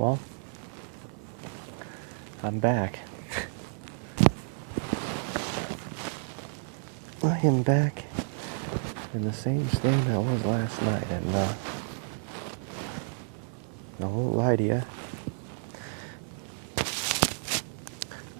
Well, I'm back. I am back in the same state I was last night, and I won't lie to you,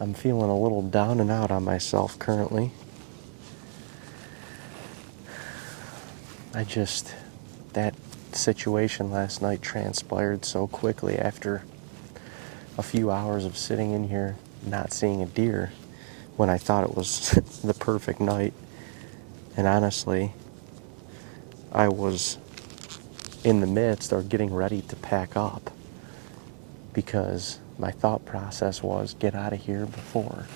I'm feeling a little down and out on myself currently. That situation last night transpired so quickly after a few hours of sitting in here not seeing a deer when I thought it was the perfect night. And honestly, I was in the midst or getting ready to pack up because my thought process was get out of here before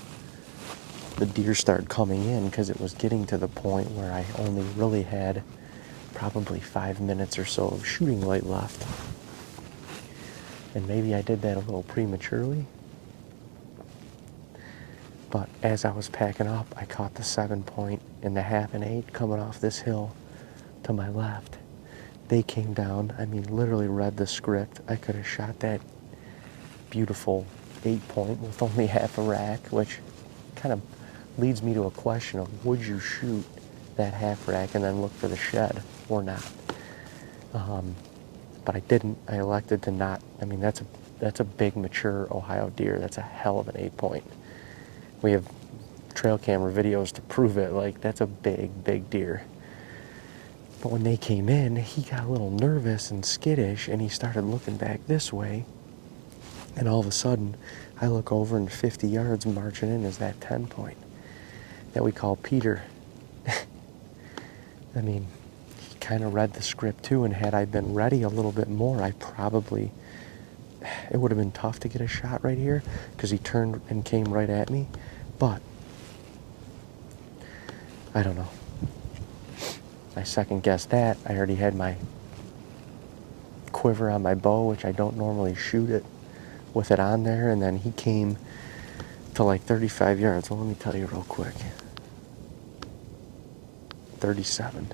the deer started coming in, because it was getting to the point where I only really had probably 5 minutes or so of shooting light left. And maybe I did that a little prematurely, but as I was packing up, I caught the 7-point and the half and 8 coming off this hill to my left. They came down, literally read the script. I could have shot that beautiful 8-point with only half a rack, which kind of leads me to a question of, would you shoot that half rack and then look for the shed or not? But I didn't. I elected to not. That's a big, mature Ohio deer. That's a hell of an 8-point. We have trail camera videos to prove it. Like, that's a big, big deer. But when they came in, he got a little nervous and skittish, and he started looking back this way. And all of a sudden, I look over, and 50 yards marching in is that 10-point that we call Peter. He kind of read the script too, and had I been ready a little bit more, it would have been tough to get a shot right here because he turned and came right at me. But I don't know. I second guessed that. I already had my quiver on my bow, which I don't normally shoot it with it on there, and then he came to like 35 yards. Well, let me tell you real quick. 37.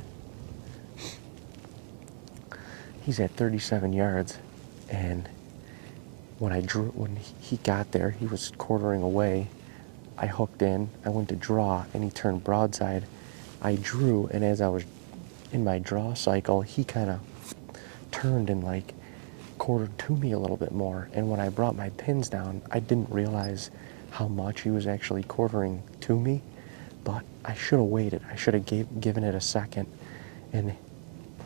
He's at 37 yards, and when he got there, he was quartering away. I hooked in, I went to draw, and he turned broadside. I drew, and as I was in my draw cycle, he kind of turned and like quartered to me a little bit more. And when I brought my pins down, I didn't realize how much he was actually quartering to me, but I should have waited. I should have given it a second and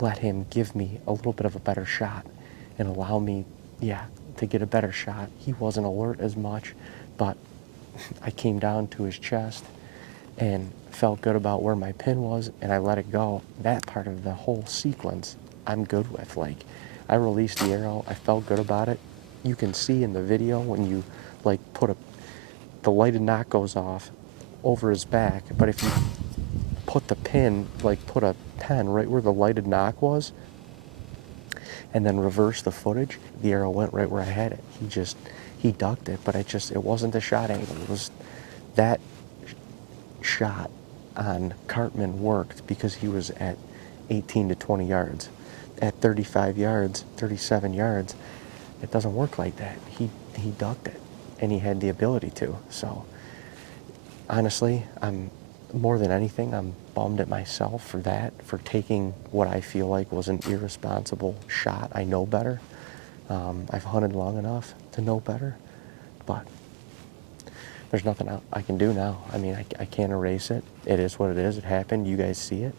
let him give me a little bit of a better shot and allow me, to get a better shot. He wasn't alert as much, but I came down to his chest and felt good about where my pin was, and I let it go. That part of the whole sequence, I'm good with. Like, I released the arrow, I felt good about it. You can see in the video when you like the lighted knot goes off over his back, but if you put the pin, like put a pen right where the lighted knock was, and then reverse the footage, the arrow went right where I had it. He ducked it, but it wasn't the shot angle. It was that shot on Cartman worked because he was at 18 to 20 yards. At 35 yards, 37 yards, it doesn't work like that. He ducked it, and he had the ability to. So honestly, more than anything, I'm bummed at myself for taking what I feel like was an irresponsible shot. I know better. I've hunted long enough to know better, but there's nothing I can do now. I can't erase it. It is what it is. It happened. You guys see it,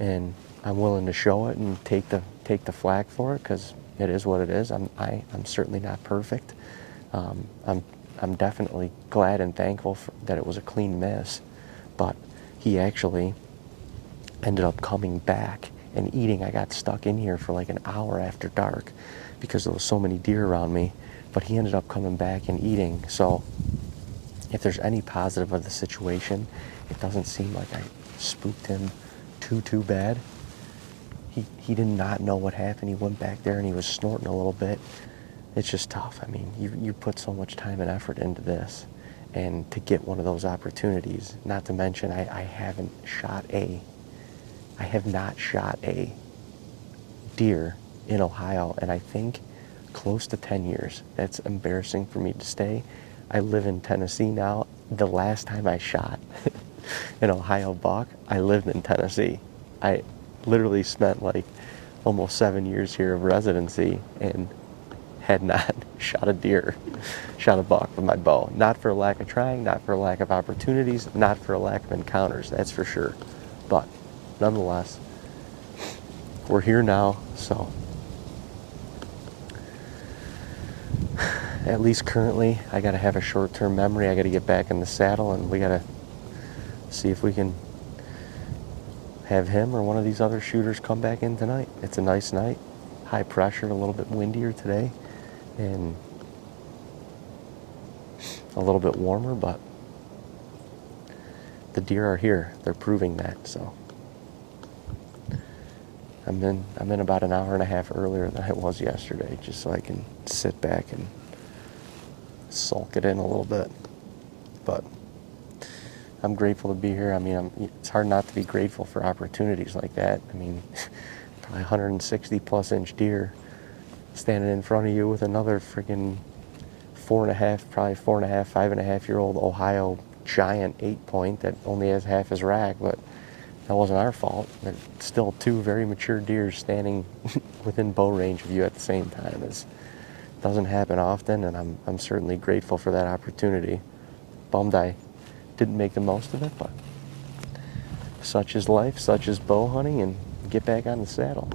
and I'm willing to show it and take the flag for it because it is what it is. I'm certainly not perfect. I'm definitely glad and thankful that it was a clean miss, but he actually ended up coming back and eating. I got stuck in here for like an hour after dark because there was so many deer around me, but he ended up coming back and eating. So if there's any positive of the situation, it doesn't seem like I spooked him too bad. He did not know what happened. He went back there and he was snorting a little bit. It's just tough. You put so much time and effort into this, and to get one of those opportunities, not to mention I have not shot a deer in Ohio, and I think close to 10 years. That's embarrassing for me to say. I live in Tennessee now. The last time I shot an Ohio buck, I lived in Tennessee. I literally spent like almost 7 years here of residency and had not shot a deer, shot a buck with my bow. Not for a lack of trying, not for a lack of opportunities, not for a lack of encounters, that's for sure. But nonetheless, we're here now, so at least currently, I gotta have a short-term memory. I gotta get back in the saddle, and we gotta see if we can have him or one of these other shooters come back in tonight. It's a nice night, high pressure, a little bit windier today, and a little bit warmer, but the deer are here. They're proving that, so I'm in about an hour and a half earlier than I was yesterday, just so I can sit back and sulk it in a little bit. But I'm grateful to be here. I mean, it's hard not to be grateful for opportunities like that. I mean, probably 160 plus inch deer standing in front of you with another freaking 4.5, probably 4.5, 5.5-year-old Ohio giant 8-point that only has half his rack, but that wasn't our fault. There's still two very mature deer standing within bow range of you at the same time. It doesn't happen often, and I'm certainly grateful for that opportunity. Bummed I didn't make the most of it, but such is life, such is bow hunting, and get back on the saddle.